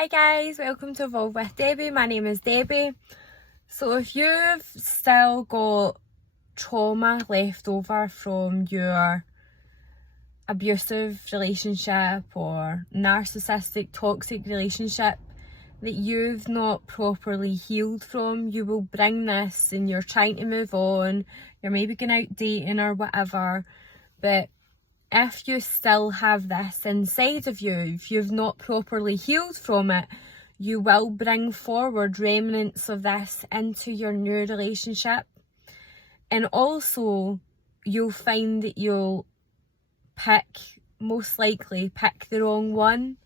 Hi guys, welcome to Evolve with Debbie. My name is Debbie. So if you've still got trauma left over from your abusive relationship or narcissistic toxic relationship that you've not properly healed from, you will bring this and you're trying to move on, you're maybe going out dating or whatever, but if you still have this inside of you, if you've not properly healed from it, you will bring forward remnants of this into your new relationship. And also, you'll find that you'll most likely pick the wrong one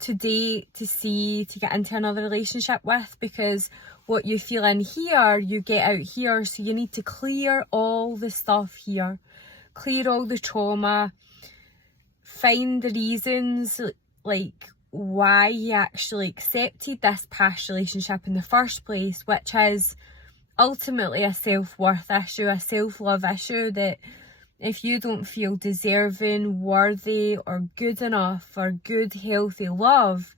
to date, to see, to get into another relationship with, because what you feel in here, you get out here. So you need to clear all the stuff here. Clear all the trauma, find the reasons like why you actually accepted this past relationship in the first place, which is ultimately a self-worth issue, a self-love issue, that if you don't feel deserving, worthy or good enough for good, healthy love,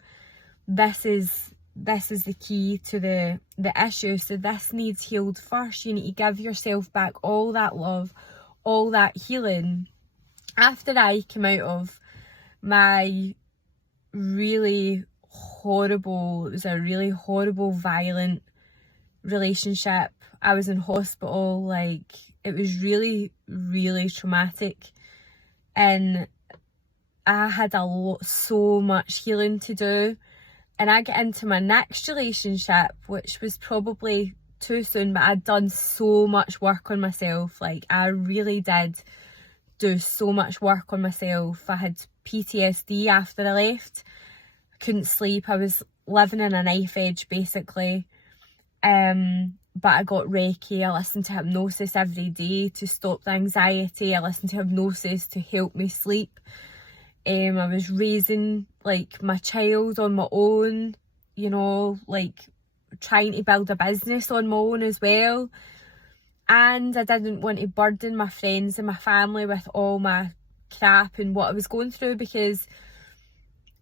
this is the key to the issue. So this needs healed first. You need to give yourself back all that love, all that healing. After I came out of my really horrible, it was a really horrible, violent relationship. I was in hospital, like it was really, really traumatic, and I had so much healing to do. And I get into my next relationship, which was probably too soon, but I'd done so much work on myself. Like I really did do so much work on myself. I had PTSD after I left. I couldn't sleep. I was living in a knife edge basically. But I got Reiki. I listened to hypnosis every day to stop the anxiety. I listened to hypnosis to help me sleep. I was raising like my child on my own, you know, like trying to build a business on my own as well. And I didn't want to burden my friends and my family with all my crap and what I was going through, because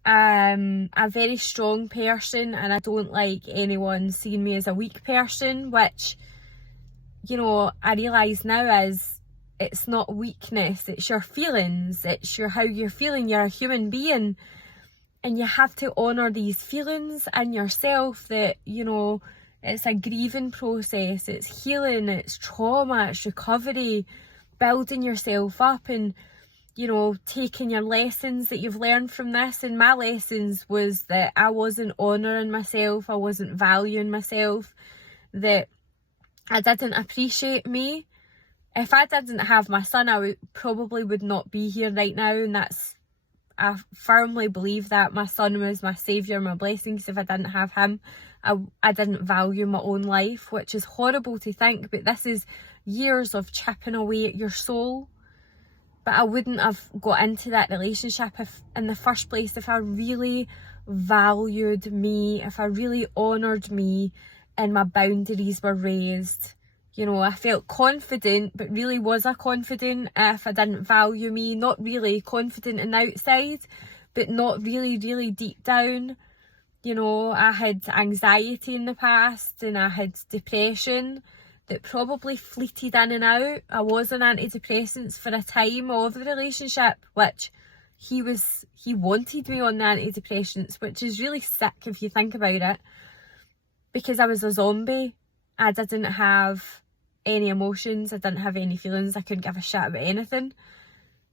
I'm a very strong person and I don't like anyone seeing me as a weak person, which, you know, I realise now is it's not weakness, it's your feelings, it's how you're feeling. You're a human being and you have to honour these feelings in yourself, that, you know, it's a grieving process, it's healing, it's trauma, it's recovery, building yourself up and, you know, taking your lessons that you've learned from this. And my lessons was that I wasn't honouring myself, I wasn't valuing myself, that I didn't appreciate me. If I didn't have my son, I probably would not be here right now, and I firmly believe that my son was my saviour, my blessings. If I didn't have him, I didn't value my own life, which is horrible to think, but this is years of chipping away at your soul. But I wouldn't have got into that relationship in the first place if I really valued me, if I really honoured me and my boundaries were raised. You know, I felt confident, but really was I confident if I didn't value me? Not really. Confident on the outside, but not really, really deep down. You know, I had anxiety in the past and I had depression that probably fleeted in and out. I was on antidepressants for a time of the relationship, which he wanted me on the antidepressants, which is really sick if you think about it, because I was a zombie. I didn't have any emotions, I didn't have any feelings, I couldn't give a shit about anything,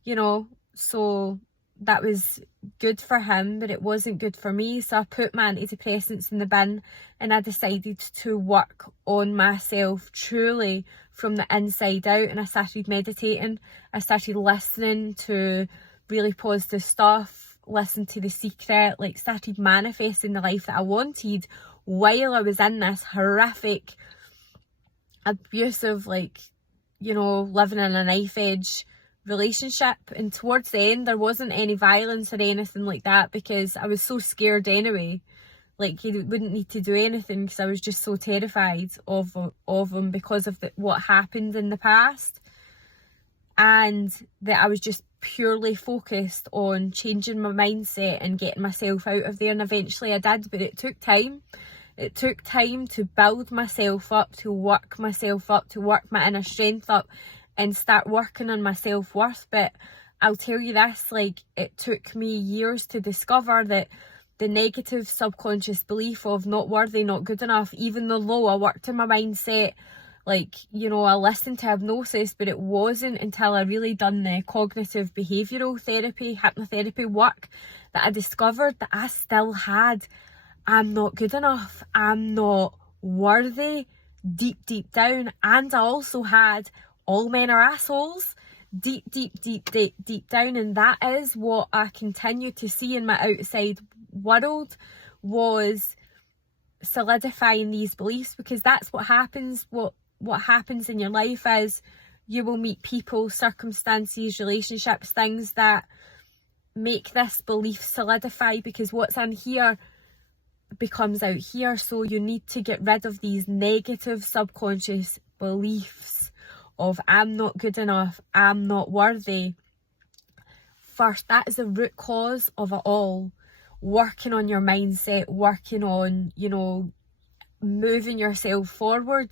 you know. So that was good for him, but it wasn't good for me. So I put my antidepressants in the bin and I decided to work on myself truly from the inside out. And I started meditating, I started listening to really positive stuff, listened to The Secret, like started manifesting the life that I wanted while I was in this horrific, abusive, like, you know, living in a knife edge relationship. And towards the end there wasn't any violence or anything like that, because I was so scared anyway. Like, he wouldn't need to do anything because I was just so terrified of him because of what happened in the past, and that I was just purely focused on changing my mindset and getting myself out of there, and eventually I did, but it took time. It took time to build myself up, to work myself up, to work my inner strength up and start working on my self-worth. But I'll tell you this, like, it took me years to discover that the negative subconscious belief of not worthy, not good enough, even though I worked on my mindset, like, you know, I listened to hypnosis, but it wasn't until I really done the cognitive behavioural therapy, hypnotherapy work, that I discovered that I still had, I'm not good enough, I'm not worthy, deep down. And I also had, all men are assholes, deep down. And that is what I continue to see in my outside world, was solidifying these beliefs, because that's what happens. What happens in your life is you will meet people, circumstances, relationships, things that make this belief solidify, because what's in here becomes out here. So you need to get rid of these negative subconscious beliefs of I'm not good enough, I'm not worthy. First, that is the root cause of it all. Working on your mindset, working on, you know, moving yourself forward,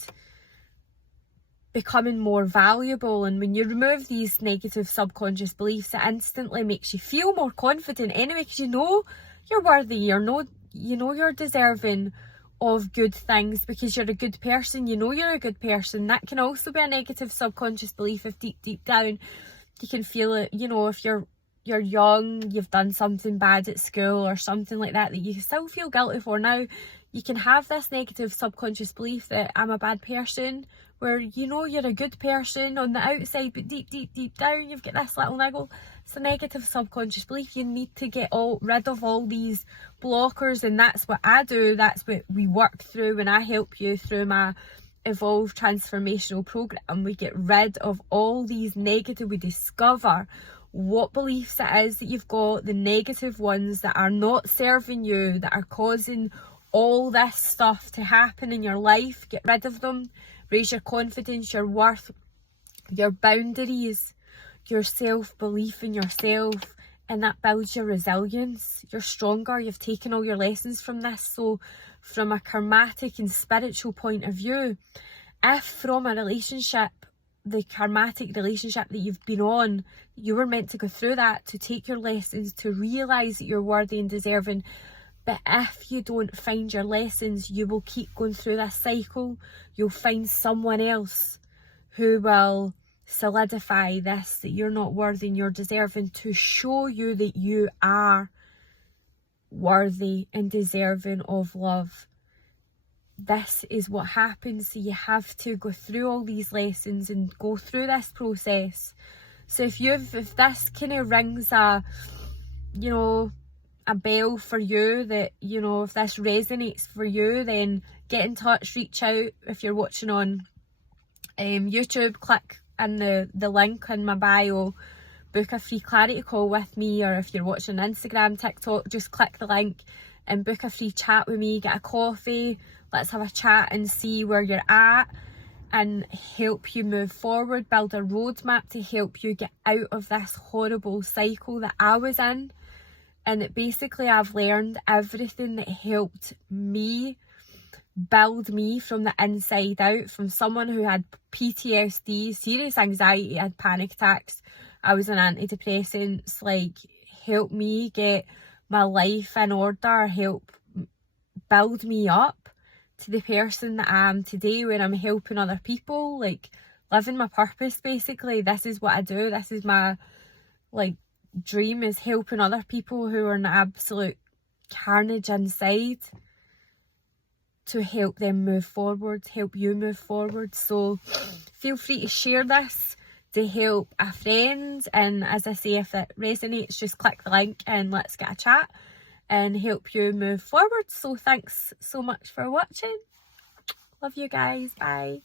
becoming more valuable. And when you remove these negative subconscious beliefs, it instantly makes you feel more confident anyway, because you know you're worthy, you know you're deserving of good things, because you're a good person, you know you're a good person. That can also be a negative subconscious belief if deep down you can feel it, you know, if you're young, you've done something bad at school or something like that you still feel guilty for. Now you can have this negative subconscious belief that I'm a bad person, where you know you're a good person on the outside, but deep down you've got this little niggle. It's a negative subconscious belief. You need to get rid of all these blockers, and that's what I do. That's what we work through when I help you through my Evolve Transformational Program. We get rid of all these negative, we discover what beliefs it is that you've got, the negative ones that are not serving you, that are causing all this stuff to happen in your life. Get rid of them. Raise your confidence, your worth, your boundaries, your self-belief in yourself, and that builds your resilience. You're stronger. You've taken all your lessons from this. So from a karmatic and spiritual point of view, if from a relationship, the karmatic relationship that you've been on, you were meant to go through that, to take your lessons, to realise that you're worthy and deserving. But if you don't find your lessons, you will keep going through this cycle. You'll find someone else who will solidify this, that you're not worthy and you're deserving, to show you that you are worthy and deserving of love. This is what happens. So you have to go through all these lessons and go through this process. So if this kind of rings a bell for you, that, you know, if this resonates for you, then get in touch, reach out. If you're watching on YouTube, click in the link in my bio, book a free clarity call with me. Or if you're watching on Instagram, TikTok, just click the link and book a free chat with me. Get a coffee, let's have a chat and see where you're at, and help you move forward, build a roadmap to help you get out of this horrible cycle that I was in. And that basically I've learned everything that helped me build me from the inside out, from someone who had PTSD, serious anxiety, had panic attacks. I was on antidepressants, like, help me get my life in order, help build me up to the person that I am today, where I'm helping other people, like, living my purpose. Basically, this is what I do. This is my, like, dream, is helping other people who are in absolute carnage inside, to help them move forward, help you move forward. So feel free to share this to help a friend, and as I say, if it resonates, just click the link and let's get a chat and help you move forward. So thanks so much for watching. Love you guys. Bye.